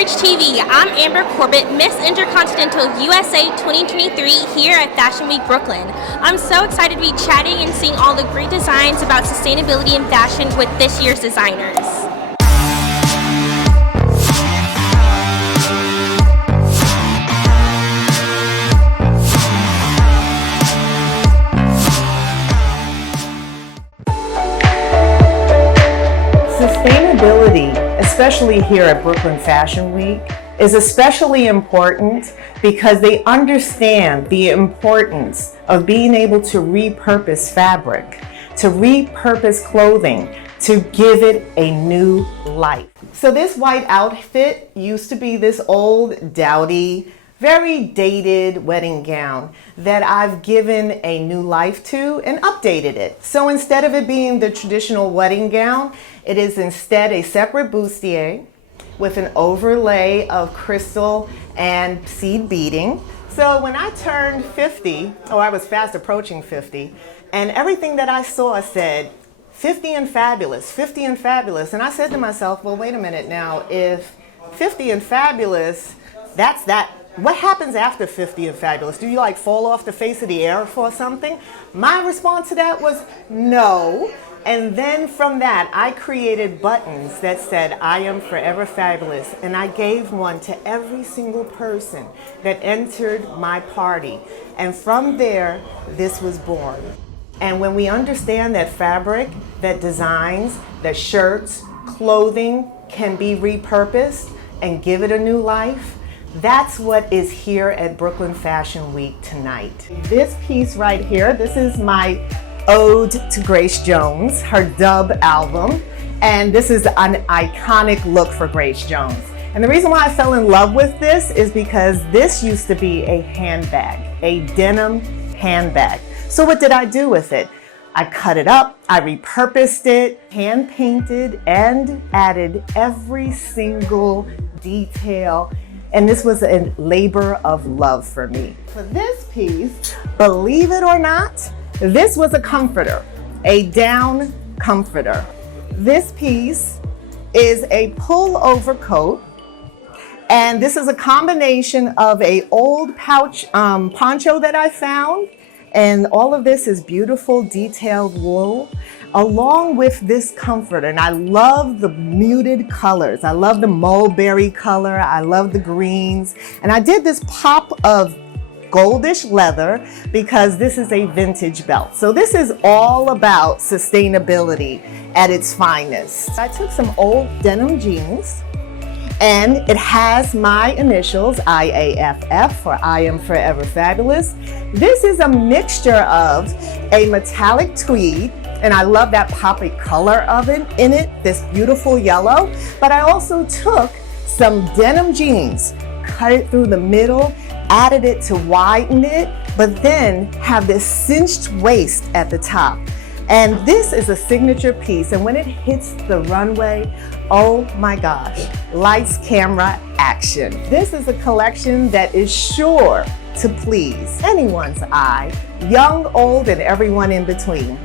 Courage TV. I'm Amber Corbett, Miss Intercontinental USA 2023 here at Fashion Week Brooklyn. I'm so excited to be chatting and seeing all the great designs about sustainability in fashion with this year's designers. Sustainability, especially here at Brooklyn Fashion Week, is especially important because they understand the importance of being able to repurpose fabric, to repurpose clothing, to give it a new life. So this white outfit used to be this old, dowdy, very dated wedding gown that I've given a new life to and updated it. So instead of it being the traditional wedding gown, it is instead a separate bustier with an overlay of crystal and seed beading. So when I turned 50, I was fast approaching 50, and everything that I saw said 50 and fabulous, 50 and fabulous. And I said to myself, well, wait a minute now, if 50 and fabulous, that's that. What happens after 50 and fabulous? Do you like fall off the face of the earth or something? My response to that was no. And then from that, I created buttons that said, I am forever fabulous. And I gave one to every single person that entered my party. And from there, this was born. And when we understand that fabric, that designs, that shirts, clothing can be repurposed and give it a new life, that's what is here at Brooklyn Fashion Week tonight. This piece right here, this is my ode to Grace Jones, her dub album, and this is an iconic look for Grace Jones. And the reason why I fell in love with this is because this used to be a handbag, a denim handbag. So what did I do with it? I cut it up, I repurposed it, hand painted, and added every single detail. And this was a labor of love for me. For this piece, believe it or not, this was a comforter, a down comforter. This piece is a pullover coat, and this is a combination of a old pouch poncho that I found, and all of this is beautiful detailed wool, along with this comforter. And I love the muted colors. I love the mulberry color. I love the greens. And I did this pop of goldish leather because this is a vintage belt. So this is all about sustainability at its finest. I took some old denim jeans, and it has my initials, IAFF, for I am forever fabulous. This is a mixture of a metallic tweed, and I love that poppy color of it in it, this beautiful yellow. But I also took some denim jeans, cut it through the middle, added it to widen it, but then have this cinched waist at the top. And this is a signature piece, and when it hits the runway, oh my gosh, lights, camera, action. This is a collection that is sure to please anyone's eye, young, old, and everyone in between.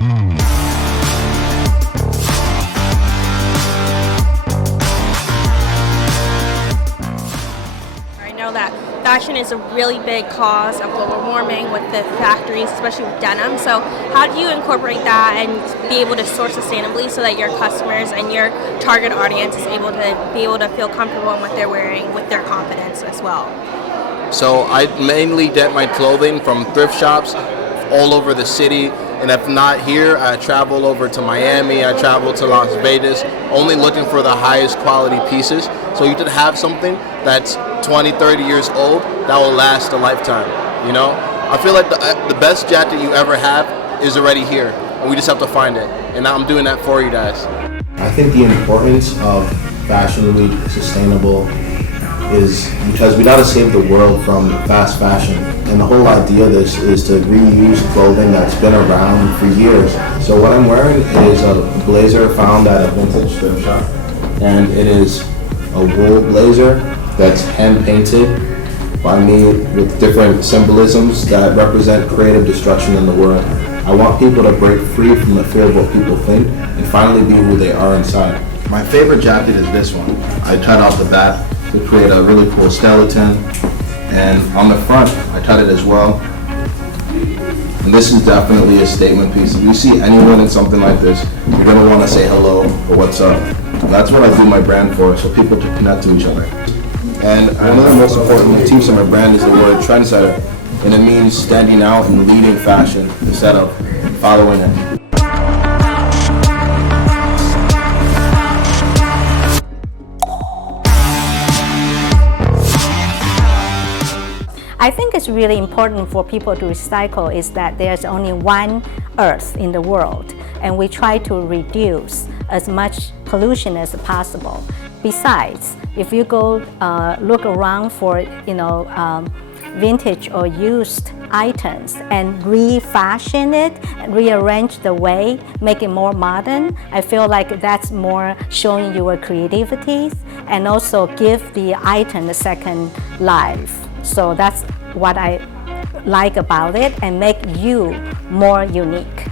Fashion is a really big cause of global warming with the factories, especially with denim. So how do you incorporate that and be able to source sustainably so that your customers and your target audience is able to feel comfortable in what they're wearing with their confidence as well? So I mainly get my clothing from thrift shops all over the city. And if not here, I travel over to Miami, I travel to Las Vegas, only looking for the highest quality pieces. So you could have something that's 20, 30 years old that will last a lifetime, you know? I feel like the best jacket you ever have is already here, and we just have to find it. And I'm doing that for you guys. I think the importance of Fashion Week sustainable is because we gotta save the world from fast fashion. And the whole idea of this is to reuse clothing that's been around for years. So what I'm wearing is a blazer found at a vintage thrift shop. And it is a wool blazer that's hand painted by me with different symbolisms that represent creative destruction in the world. I want people to break free from the fear of what people think and finally be who they are inside. My favorite jacket is this one. I tried off the bat to create a really cool skeleton. And on the front, I cut it as well. And this is definitely a statement piece. If you see anyone in something like this, you're gonna wanna say hello or what's up. And that's what I do my brand for, so people to connect to each other. And one of the most important motifs of my brand is the word trendsetter. And it means standing out and leading fashion instead of following it. I think it's really important for people to recycle is that there's only one earth in the world, and we try to reduce as much pollution as possible. Besides, if you go look around for vintage or used items and refashion it, rearrange the way, make it more modern, I feel like that's more showing your creativity and also give the item a second life. So that's what I like about it and make you more unique.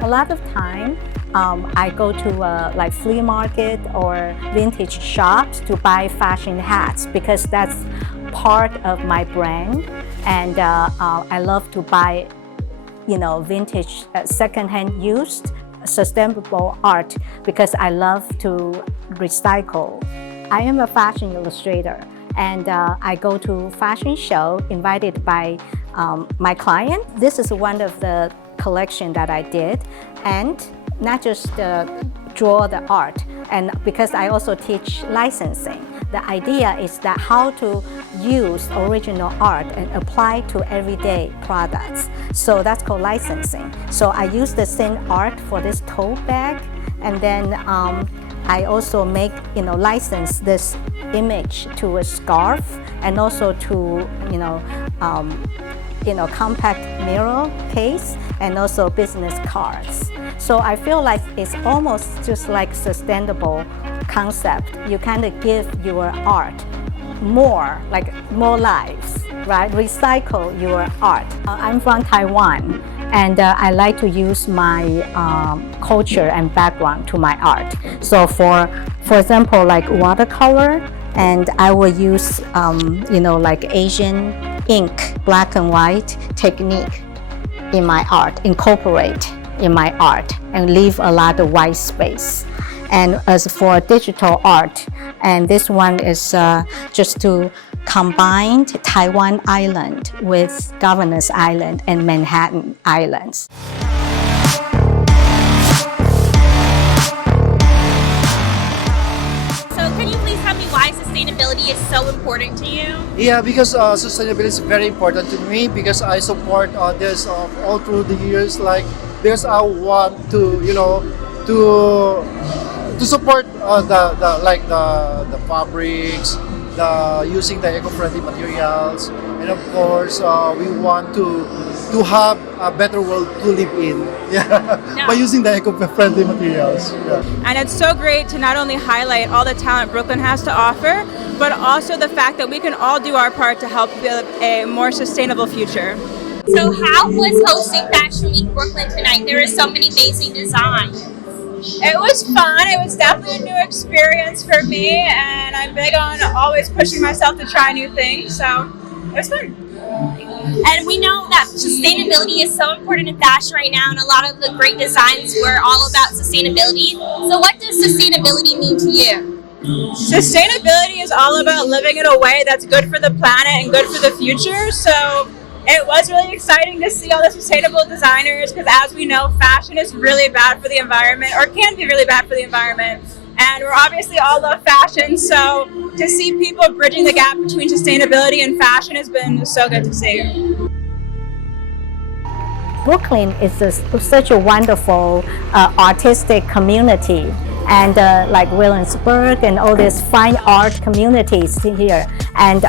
A lot of time, I go to like flea market or vintage shops to buy fashion hats because that's part of my brand, and I love to buy, vintage, secondhand used, sustainable art because I love to recycle. I am a fashion illustrator, and I go to fashion show invited by my client. This is one of the collection that I did, and not just draw the art, and because I also teach licensing. The idea is that how to use original art and apply to everyday products. So that's called licensing. So I use the same art for this tote bag, and then I also make, license this image to a scarf and also to, compact mirror case and also business cards. So I feel like it's almost just like sustainable concept. You kind of give your art more lives, right? Recycle your art. I'm from Taiwan, and I like to use my culture and background to my art. So for example, like watercolor, and I will use like Asian ink, black and white technique in my art, incorporate in my art and leave a lot of white space. And as for digital art, and this one is just to combine Taiwan Island with Governor's Island and Manhattan Islands. So can you please tell me why sustainability is so important to you? Yeah, because sustainability is very important to me because I support this all through the years. Like, there's I want to to support the fabrics, using the eco-friendly materials, and of course we want to have a better world to live in. By using the eco-friendly materials. Yeah. And it's so great to not only highlight all the talent Brooklyn has to offer, but also the fact that we can all do our part to help build a more sustainable future. So how was hosting Fashion Week Brooklyn tonight? There were so many amazing designs. It was fun. It was definitely a new experience for me, and I'm big on always pushing myself to try new things, so it was fun. And we know that sustainability is so important in fashion right now, and a lot of the great designs were all about sustainability. So what does sustainability mean to you? Sustainability is all about living in a way that's good for the planet and good for the future, so it was really exciting to see all the sustainable designers because, as we know, fashion is really bad for the environment, or can be really bad for the environment. And we're obviously all love fashion, so to see people bridging the gap between sustainability and fashion has been so good to see. Brooklyn is such a wonderful artistic community, and like Williamsburg and all these fine art communities here, and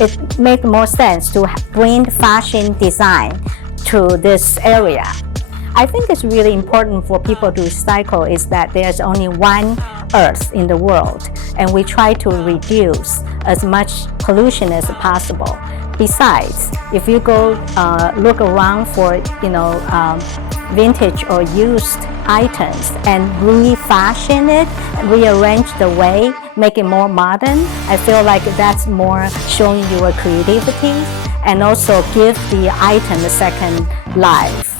it makes more sense to bring fashion design to this area. I think it's really important for people to recycle is that there's only one earth in the world, and we try to reduce as much pollution as possible. Besides, if you go look around for vintage or used items and refashion it, rearrange the way, make it more modern. I feel like that's more showing your creativity and also give the item a second life.